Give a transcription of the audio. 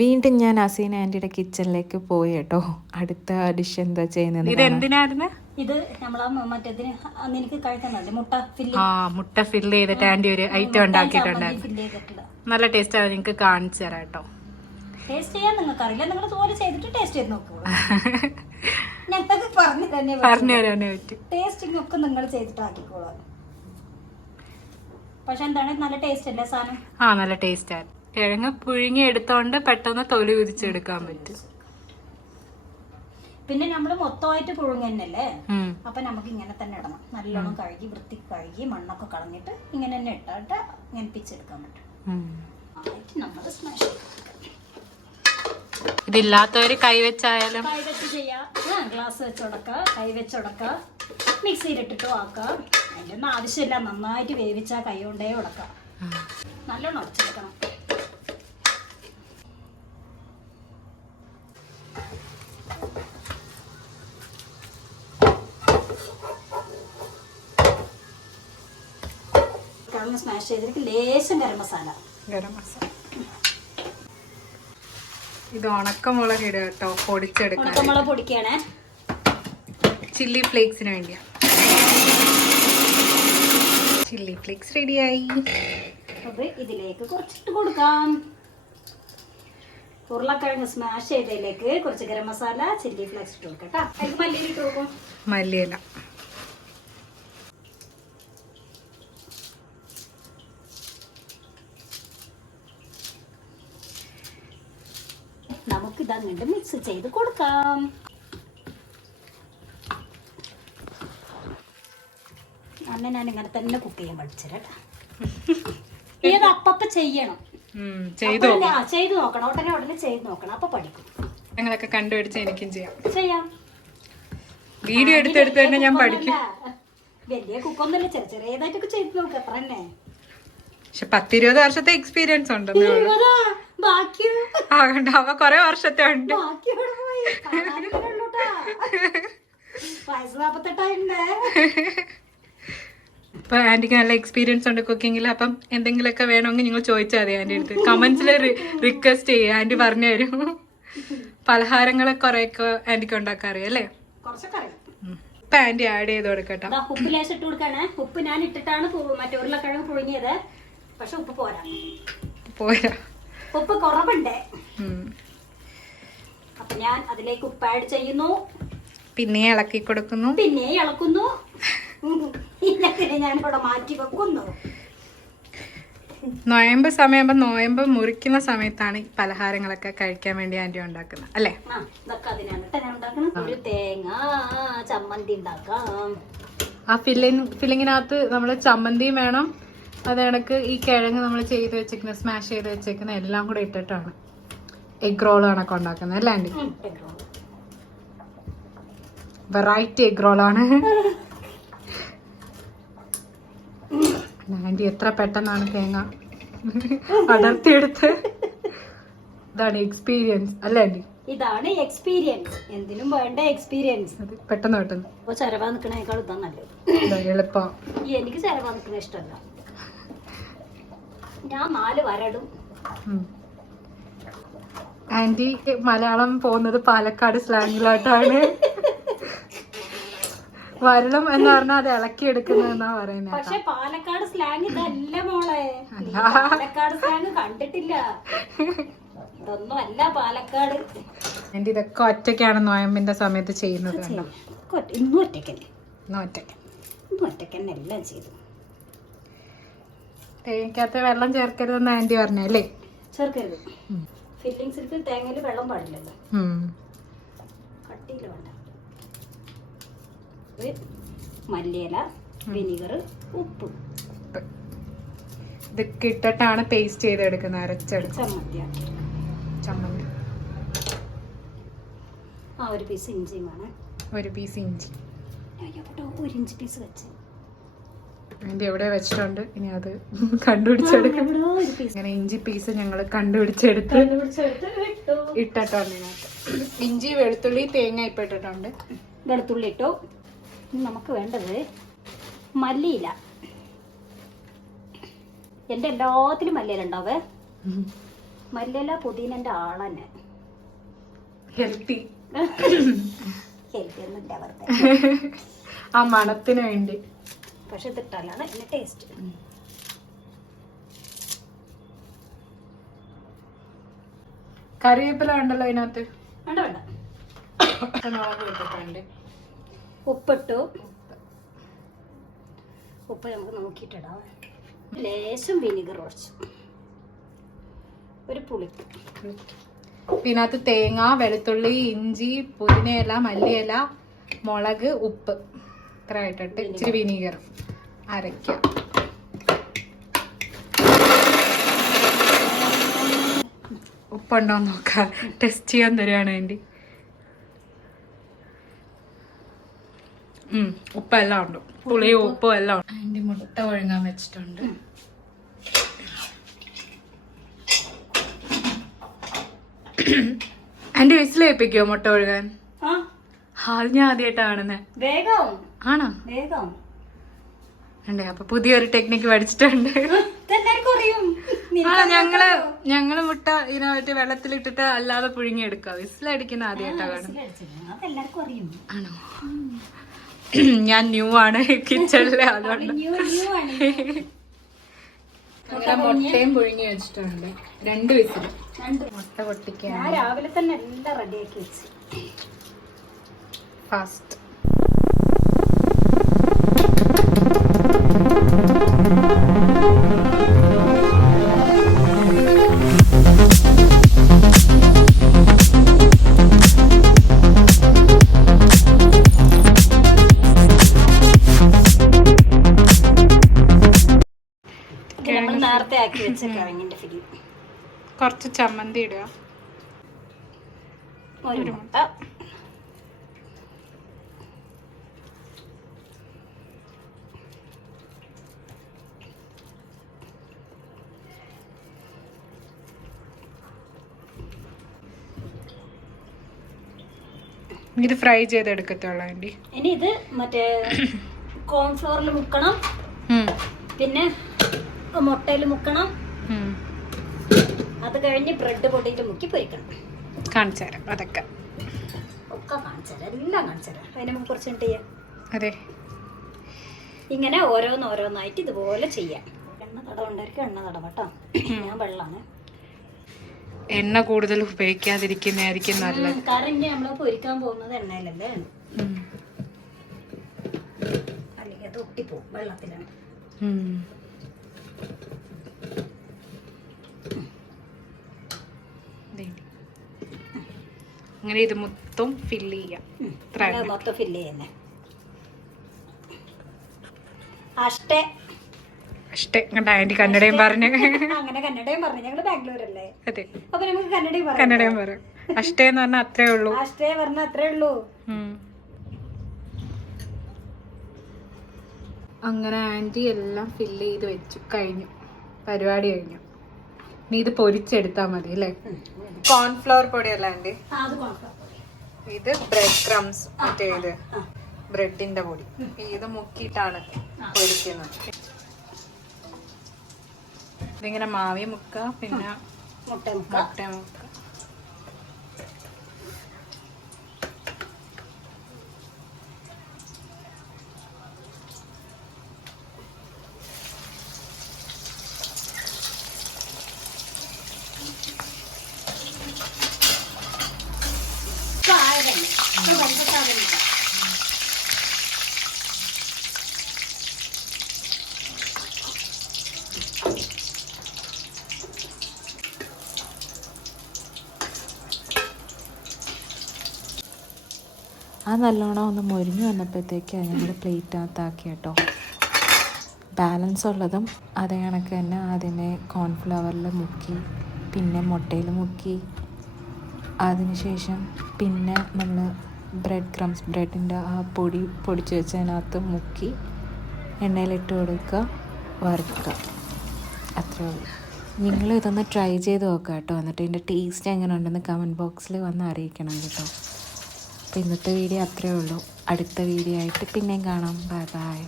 വീണ്ടും ഞാൻ അസീന ആന്റിയുടെ കിച്ചണിലേക്ക് പോയി കേട്ടോ. അടുത്ത ഡിഷ് എന്താ ചെയ്യുന്നത് ഇത് എന്തിനായിരുന്നു? ഇത് നമ്മളാ മറ്റേതിന് അന്ന് എനിക്ക് മുട്ട ഫില്ല് ആ മുട്ട ഫില്ല് ചെയ്തിട്ട് ആന്റി ഒരു ഐറ്റം ഉണ്ടാക്കിയിട്ടുണ്ടായിരുന്നു നല്ല ടേസ്റ്റ് ആണ് നിങ്ങൾക്ക് കാണിച്ചു തരാം കേട്ടോ. ടേസ്റ്റ് ചെയ്യാൻ നിങ്ങൾക്ക് അറിയില്ല നിങ്ങൾ ചെയ്തിട്ട് ടേസ്റ്റ് ചെയ്ത് നോക്കൂ ഞങ്ങൾക്ക് പറഞ്ഞു തന്നെ പറഞ്ഞു തരാനേ പറ്റും. ടേസ്റ്റിംഗ് ഒക്കെ നിങ്ങൾ പക്ഷെ എന്താണ്? നല്ല ടേസ്റ്റ് അല്ലേ സാധനം? ആ നല്ല ടേസ്റ്റ് ആണ്. കിഴങ്ങ് പുഴുങ്ങി എടുത്തോണ്ട് പെട്ടെന്ന് തൊലി ഉരിച്ചെടുക്കാൻ പറ്റും. പിന്നെ നമ്മൾ മൊത്തമായിട്ട് പുഴുങ്ങന്നല്ലേ അപ്പൊ നമുക്ക് ഇങ്ങനെ തന്നെ ഇടണം. നല്ലോണം കഴുകി വൃത്തി കഴുകി മണ്ണൊക്കെ കളഞ്ഞിട്ട് ഇങ്ങനെ തന്നെ ഇട്ടിട്ട് ഇങ്ങനെ പിച്ചെടുക്കാൻ പറ്റും നമ്മൾ സ്മാഷ് ഇതില്ലാത്തവര് കൈവച്ചായാലും കൈ വെച്ച് ചെയ്യാം. ഗ്ലാസ് വെച്ചുടക്ക കൈ മിക്സിയിൽ മിക്സിയിലിട്ടിട്ട് ആക്കാം. അതിന്റെ ഒന്നും ആവശ്യമില്ല. നന്നായിട്ട് വേവിച്ചാൽ കൈ കൊണ്ടേ ഉടക്കാം. നല്ലോണം ഉടച്ചെടുക്കണം. കിഴങ്ങ് സ്മാഷ് ചെയ്തിട്ട് ലേശം ഗരം മസാല. ഗരം മസാല. ഇത് ഉണക്കമുളക് ഇടുക കേട്ടോ. പൊടിച്ചെടുക്കാം ഉണക്കമുളക് പൊടിക്കണേ ചില്ലി ഫ്ലേക്സിന് വേണ്ടിയാ. ചില്ലി ഫ്ലേക്സ് റെഡിയായി അത് ഇതിലേക്ക് കുറച്ചിട്ട് കൊടുക്കാം. ഉരുളക്കിഴങ്ങ് സ്മാഷ് ചെയ്തതിലേക്ക് കുറച്ച് ഗരം മസാല ചില്ലി ഫ്ലേക്സ് ഇട്ട് കൊടുക്കാം കേട്ടോ. മല്ലിയിൽ ഇട്ട് കൊടുക്കും. മല്ലിയില നമുക്ക് ഇതങ്ങോട്ട് മിക്സ് ചെയ്ത് കൊടുക്കാം. അമ്മ ഞാൻ ഇങ്ങനെ തന്നെ കുക്ക് ചെയ്യാൻ പഠിച്ചേട്ടാ ഇത് അപ്പപ്പ ചെയ്യണം. ചെയ്തു നോക്കണം. ഉടനെ ഉടനെ ചെയ്ത് നോക്കണം. അപ്പൊ പഠിക്കും. ഞങ്ങളൊക്കെ കണ്ടുപിടിച്ച് എനിക്കും ചെയ്യാം. ചെയ്യാം. വീഡിയോ എടുത്തെടുത്ത് തന്നെ ഞാൻ പഠിക്കും. വലിയ കുക്കൊന്നുമില്ല ചെറിയ ചെറിയതായിട്ടൊക്കെ ചെയ്ത് നോക്കാം. അത്ര തന്നെ. പക്ഷെ പത്തിരുപത് വർഷത്തെ എക്സ്പീരിയൻസ് ഉണ്ടെന്നേ ബാക്കി അവ കൊറേ വർഷത്തെ ഉണ്ട്. ഇപ്പൊ ആന്റിക്ക് നല്ല എക്സ്പീരിയൻസ് ഉണ്ട് കുക്കിങ്ങിൽ അപ്പം എന്തെങ്കിലുമൊക്കെ വേണമെങ്കിൽ നിങ്ങൾ ചോദിച്ചാൽ മതി ആന്റി അടുത്ത്. കമന്റ്സിൽ റിക്വസ്റ്റ് ചെയ്യുക ആന്റി പറഞ്ഞു തരും. പലഹാരങ്ങളെ കുറെയൊക്കെ ആന്റിക്ക് ഉണ്ടാക്കാൻ അറിയാം. അല്ലേ ഇപ്പൊ ആന്റി ആഡ് ചെയ്ത് കൊടുക്കട്ടെ. ഉപ്പ് ലേശം ഇട്ട് കൊടുക്കണേ. ഉപ്പ് ഞാൻ ഇട്ടിട്ടാണ് മറ്റേ ഉരുളക്കിഴങ്ങ് പുഴുങ്ങിയത്. പക്ഷെ ഉപ്പ് പോരാ. പോരാ. ഉപ്പ് കുറവുണ്ട്. അപ്പൊ ഞാൻ അതിലേക്ക് ഉപ്പ് ആഡ് ചെയ്യുന്നു. പിന്നെ ഇളക്കി കൊടുക്കുന്നു. പിന്നെ ഇളക്കുന്നു. ഞാൻ ഇവിടെ മാറ്റി വെക്കുന്നു. നോയമ്പ് സമയമാകുമ്പോൾ നോയമ്പ് മുറിക്കുന്ന സമയത്താണ് ഈ പലഹാരങ്ങളൊക്കെ കഴിക്കാൻ വേണ്ടി ആന്റി ഉണ്ടാക്കുന്നത് അല്ലേ? ഒരു തേങ്ങ ചമ്മന്തി ഉണ്ടാക്കാം. ആ ഫില്ലിങ് ഫില്ലിങ്ങിനകത്ത് നമ്മൾ ചമ്മന്തിയും വേണം അത് കണക്ക് ഈ കിഴങ്ങ് നമ്മൾ ചെയ്ത് വെച്ചേക്കുന്ന സ്മാഷ് ചെയ്ത് വെച്ചേക്കുന്ന എല്ലാം കൂടെ ഇട്ടിട്ടാണ്. എഗ് റോൾ കണക്ക് ഉണ്ടാക്കുന്നത് അല്ലേ ആന്റി. വെറൈറ്റി എഗ് റോളാണ് ആന്റി എത്ര പെട്ടെന്നാണ് തേങ്ങ അടർത്തിയെടുത്ത് ഇതാണ് എക്സ്പീരിയൻസ് അല്ലേ ആന്റി ഇതാണ് എക്സ്പീരിയൻസ് എന്തിനും വേണ്ട എക്സ്പീരിയൻസ് പെട്ടെന്ന് പെട്ടെന്ന്. അപ്പൊ ചരവ നിൽക്കണേക്കാൾ ഇതാ നല്ലത്. എളുപ്പം. എനിക്ക് ചരവ നിൽക്കണ ഇഷ്ടമല്ല. ഞാൻ നാല് വരടും. ആന്റി മലയാളം പോകുന്നത് പാലക്കാട് സ്ലാങ്ങിലോട്ടാണ്. വരണം എന്ന് പറഞ്ഞാൽ അത് ഇളക്കി എടുക്കുന്നതെന്നാ പറയുന്നത് പക്ഷെ പാലക്കാട് സ്ലാങ് ഇതല്ല മോളെ. പാലക്കാട് സ്ലാങ് കണ്ടിട്ടില്ല. ഇതൊന്നും അല്ല പാലക്കാട്. എന്റെ ഇതൊക്കെ ഒറ്റയ്ക്കാണ് നോയമ്പിന്റെ സമയത്ത് ചെയ്യുന്നത് ഇന്നും ഒറ്റക്കന്നെ ഇന്ന് ഒറ്റയ്ക്ക്. ഇന്നും ഒറ്റക്കന്നെ എല്ലാം ചെയ്തു. തേങ്ങക്കകത്ത് വെള്ളം ചേർക്കരുതെന്ന് ആന്റി പറഞ്ഞല്ലേ ചേർക്കരുത്. ഫില്ലിങ്സിൽ തേങ്ങയിൽ വെള്ളം പാടില്ലല്ലോ. കട്ടിയിൽ വേണ്ട. മല്ലിയില വിനീഗർ ഉപ്പ്. ഇതൊക്കെ ഇട്ടിട്ടാണ് പേസ്റ്റ് ചെയ്തെടുക്കുന്നത് അരച്ചെടുക്കുക ചമ്മന്തിയാക്കി ചമ്മന്തി. ആ ഒരു പീസ് ഇഞ്ചിയും വേണം ഒരു പീസ് ഇഞ്ചി. ഒരു ഇഞ്ചി പീസ് വെച്ച്. ആന്റി എവിടെ വെച്ചിട്ടുണ്ട്? ഇനി അത് കണ്ടുപിടിച്ചെടുക്കും. ഇങ്ങനെ ഇഞ്ചി പീസ് ഞങ്ങൾ കണ്ടുപിടിച്ചെടുത്ത് കണ്ടുപിടിച്ചെടുത്ത് ഇട്ടു. ഇട്ടിട്ടുണ്ട് ഇഞ്ചി വെളുത്തുള്ളി തേങ്ങ ഇപ്പം ഇട്ടിട്ടുണ്ട്. വെളുത്തുള്ളി ഇട്ടു. നമുക്ക് വേണ്ടത് മല്ലിയില. എന്റെ എല്ലാത്തിലും മല്ലിയില ഉണ്ടാവേ. മല്ലിയില പുതിനന്റെ ആളന്നെ ഹെൽത്തി. ഹെൽത്തിയൊന്നുമില്ല വെറുതെ ആ മണത്തിന് വേണ്ടി. പക്ഷെ ഇതിട്ടാലാണ് അതിന്റെ ടേസ്റ്റ് കറിവേപ്പില ഉണ്ടല്ലോ അതിനകത്ത്? വേണ്ട വേണ്ട. ഇപ്പൊ മുളക് ഇട്ടിട്ടുണ്ട് ഉപ്പിട്ടു. ഉപ്പ് നമുക്ക് നോക്കിയിട്ടിടാം. ലേശം വിനിഗർ ഒഴിച്ചു ഒരു പുളി. ഇതിനകത്ത് തേങ്ങ വെളുത്തുള്ളി ഇഞ്ചി പുതിനയില മല്ലിയില മുളക് ഉപ്പ്. ഇത്ര ഇട്ടിട്ട് ഇച്ചിരി വിനീഗർ അരയ്ക്കാം. ഉപ്പുണ്ടോ നോക്കാം. ടെസ്റ്റ് ചെയ്യാൻ തരികയാണ് വേണ്ടി ഉപ്പെല്ലാം ഉണ്ട്. പുളിയും ഉപ്പും. എല്ലാം ഉണ്ട്. അതിന്റെ മുട്ട ഒഴുങ്ങാൻ വെച്ചിട്ടുണ്ട്. എന്റെ വിസിലേപ്പിക്കോ മുട്ട ഒഴുകാൻ ആ. അത് ഞാൻ ആദ്യമായിട്ടാണ് വേഗം. ആണോ? വേഗം. ഉണ്ട് അപ്പൊ പുതിയൊരു ടെക്നിക്ക് പഠിച്ചിട്ടുണ്ട്. ഇതെല്ലാവർക്കും അറിയും. ആ ഞങ്ങൾ ഞങ്ങൾ മുട്ട ഇതിനകത്ത് വെള്ളത്തിലിട്ടിട്ട് അല്ലാതെ പുഴുങ്ങിയെടുക്കുക. വിസിലടിക്കുന്ന ആദ്യമായിട്ടാ കാണും അതെല്ലാവർക്കും അറിയും. ആണോ? ഞാൻ ന്യൂ ആണ് കിച്ചണിൽ അതുകൊണ്ട്. ന്യൂ ന്യൂ ആണ്. അങ്ങനെ മുട്ടയും പുഴുങ്ങി വെച്ചിട്ടുണ്ട്. രണ്ട് വിസിൽ രണ്ട് മുട്ട. പൊട്ടിക്കാൻ രാവിലെ തന്നെ എല്ലാം റെഡിയാക്കി വെച്ചു. ഫാസ്റ്റ് കുറച്ച് ചമ്മന്തി ഇടുക. ഒരു മുട്ട. ഇത് ഫ്രൈ ചെയ്തെടുക്കത്തുള്ളൂ ആന്റി. ഇനി ഇത് മറ്റേ കോൺഫ്ലോറിൽ മുക്കണം. പിന്നെ മുട്ടയിൽ മുക്കണം. അത് കഴിഞ്ഞ് ബ്രെഡ് പൊട്ടിയിട്ട് മുക്കി പൊരിക്കണം. കാണിച്ചു തരാം അതൊക്കെ. ഒക്കെ എല്ലാം കാണിച്ചുതരാം അതിനെ നമുക്ക് കുറച്ച് മിനിറ്റ് ചെയ്യാം? അതെ. ഇങ്ങനെ ഓരോന്നോരോന്നായിട്ട് ഇതുപോലെ ചെയ്യാം. എണ്ണ തടവുണ്ടായിരിക്കും എണ്ണ തടവട്ടോ ഞാൻ വെള്ളമാണ്. എണ്ണ കൂടുതൽ ഉപയോഗിക്കാതിരിക്കുന്നതായിരിക്കും നല്ലത് കാരണം നമ്മൾ പൊരിക്കാൻ പോകുന്നത് എണ്ണയിലല്ലേ ഉം. അല്ലെങ്കിൽ അത് ഒട്ടിപ്പോവും വെള്ളത്തിലാണ് ഉം. ദേ. അങ്ങനെ ഇത് മൊത്തം ഫില്ല് ചെയ്യാം. മൊത്തം ഫില്ല് ചെയ്യുന്നേ അഷ്ടേ അഷ്ടേ കണ്ട ആന്റി കന്നഡയും പറഞ്ഞു. അങ്ങനെ കന്നഡയും പറഞ്ഞു. ഞങ്ങൾ ബാംഗ്ലൂരല്ലേ? അതെ. അപ്പൊ നമുക്ക് കന്നഡയും പറയാം കന്നഡയും പറയും. അഷ്ടേ എന്ന് പറഞ്ഞാൽ അത്രേ ഉള്ളൂ. അഷ്ടേ പറഞ്ഞ അത്രേ ഉള്ളൂ. അങ്ങനെ ആന്റി എല്ലാം ഫില്ല് ചെയ്ത് വെച്ചു. കഴിഞ്ഞു. പരിപാടി കഴിഞ്ഞു. നീ ഇത് പൊരിച്ചെടുത്താ മതി അല്ലേ? കോൺഫ്ലവർ പൊടിയല്ല ആന്റി? ഇത് ബ്രെഡ് ക്രംസ് മറ്റേ ഇത് ബ്രെഡിന്റെ പൊടി. ഇത് മുക്കിയിട്ടാണ് പൊരിക്കുന്നത്. ഇതിങ്ങനെ മാവി മുക്ക പിന്നെ മുട്ട മുക്കാം. മുട്ട മുക്ക. ആ നല്ലോണം ഒന്ന് മൊരിഞ്ഞു വന്നപ്പോഴത്തേക്ക് ഞങ്ങൾ പ്ലേറ്റിനകത്താക്കി കേട്ടോ. ബാലൻസ് ഉള്ളതും അതേ കണക്ക് തന്നെ അതിനെ കോൺഫ്ലവറിൽ മുക്കി പിന്നെ മുട്ടയിൽ മുക്കി. അതിനുശേഷം പിന്നെ നമ്മൾ ബ്രെഡ് ക്രംസ് ബ്രെഡിന്റെ ആ പൊടി പൊടിച്ച് വെച്ചതിനകത്ത് മുക്കി എണ്ണയിലിട്ട് കൊടുക്കുക വറുക്കുക. അത്രേ ഉള്ളൂ. നിങ്ങൾ ഇതൊന്ന് ട്രൈ ചെയ്ത് നോക്കുക കേട്ടോ. എന്നിട്ട് ഇതിന്റെ ടേസ്റ്റ് എങ്ങനെ ഉണ്ടെന്ന് കമന്റ് ബോക്സിൽ വന്ന് അറിയിക്കണം കേട്ടോ. അപ്പോൾ ഇന്നത്തെ വീഡിയോ അത്രേ ഉള്ളൂ. അടുത്ത വീഡിയോ ആയിട്ട് പിന്നെയും കാണാം. Bye bye